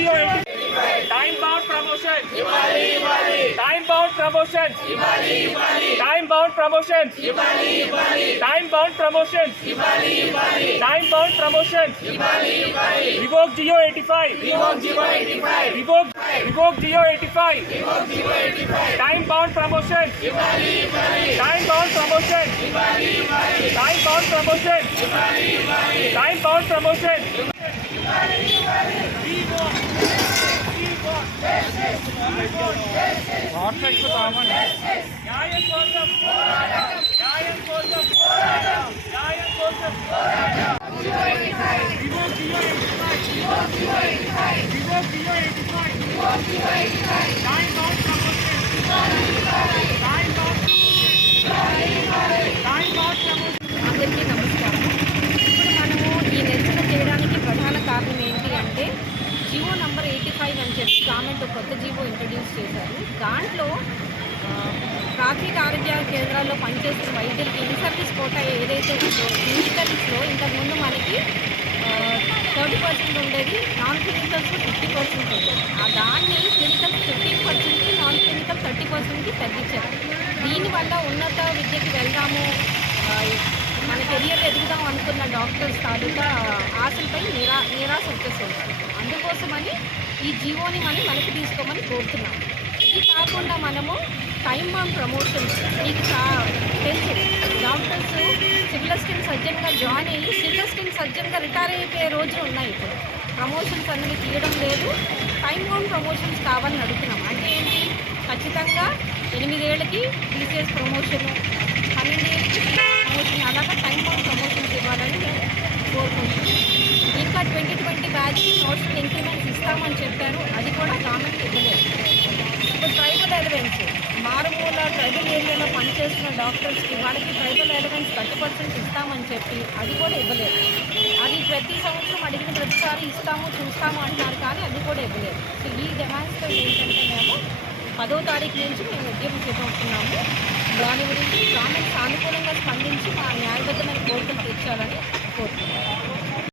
Geo 85. Time bound promotion. Time bound promotion. Time bound promotion. Time bound promotion. Time bound promotion. Revoke Geo 85. Revoke Geo 85. Time bound promotion. Time bound promotion. Time bound promotion. Time bound promotion. అందరికీ నమస్కారం. ఇప్పుడు మనము ఈ నిరసన చేయడానికి ప్రధాన కారణం ఏంటి అంటే జివో నంబర్ 85 అని చెప్పి గవర్నమెంట్ కొత్త జివో ఇంట్రడ్యూస్ చేశారు. దాంట్లో ప్రాథమిక ఆరోగ్య కేంద్రాల్లో పనిచేస్తున్న వైద్యులకి ఇన్ సర్వీస్ కోటా ఏదైతే ఉందో క్లినికల్స్లో ఇంతకుముందు మనకి 30% ఉండేది, నాన్ క్లినికల్స్ 50% ఉండేది. దాన్ని క్లినికల్స్ 15%కి, నాన్ క్లినికల్ 30%కి తగ్గించారు. దీనివల్ల ఉన్నత విద్యకి వెళ్దాము, మన కెరియర్ ఎదుగుదాం అనుకున్న డాక్టర్స్ తాలూకా ఆశలపై నిరాశ వచ్చేస్తుంది. అందుకోసమని ఈ జీవోని మనం వెనక్కి తీసుకోమని కోరుతున్నాం. ఇది కాకుండా మనము టైమ్ బాండ్ ప్రమోషన్స్, మీకు తెలుసు డాక్టర్స్ సివిల్ అసిస్టెంట్ సర్జన్గా జాయిన్ అయ్యి సివిల్ అసిస్టెంట్ సర్జన్గా రిటైర్ అయిపోయే రోజులు ఉన్నాయి. ఇప్పుడు ప్రమోషన్స్ అన్నవి తీయడం లేదు, టైమ్ బాండ్ ప్రమోషన్స్ కావాలని అడుగుతున్నాం. అంటే ఏంటి, ఖచ్చితంగా 8 ఏళ్ళకి టీసీఎస్ ప్రమోషన్, 12 ఏళ్ళకి ప్రమోషన్, అలాగా టైమ్ బాండ్ ప్రమోషన్స్ ఇవ్వాలని మేము కోరుకుంటున్నాం. ఇంకా 2020 బ్యాచ్కి నోషనల్ ఇంక్రిమెంట్స్ ఇస్తామని చెప్పారు, అది కూడా గవర్నమెంట్ ఇవ్వలేదు. ఇప్పుడు ట్రైబల్ ఎలివెన్స్, మారుమూల ట్రైబల్ ఏరియాలో పనిచేస్తున్న డాక్టర్స్కి వాళ్ళకి ట్రైబల్ ఎలివెన్స్ 30% ఇస్తామని చెప్పి అది కూడా ఇవ్వలేదు. అది ప్రతి సంవత్సరం అడిగిన ప్రతిసారి ఇస్తాము చూస్తాము అంటున్నారు, కానీ అది కూడా ఇవ్వలేదు. సో ఈ డిమాండ్స్తో ఏంటంటే మేము 10వ తారీఖు నుంచి మేము ఉద్యమం చేపడుతున్నాము. దాని గురించి గవర్నమెంట్ సానుకూలంగా స్పందించి మా న్యాయబద్ధమైన కోరికలు తీర్చాలని కోరుతున్నాము.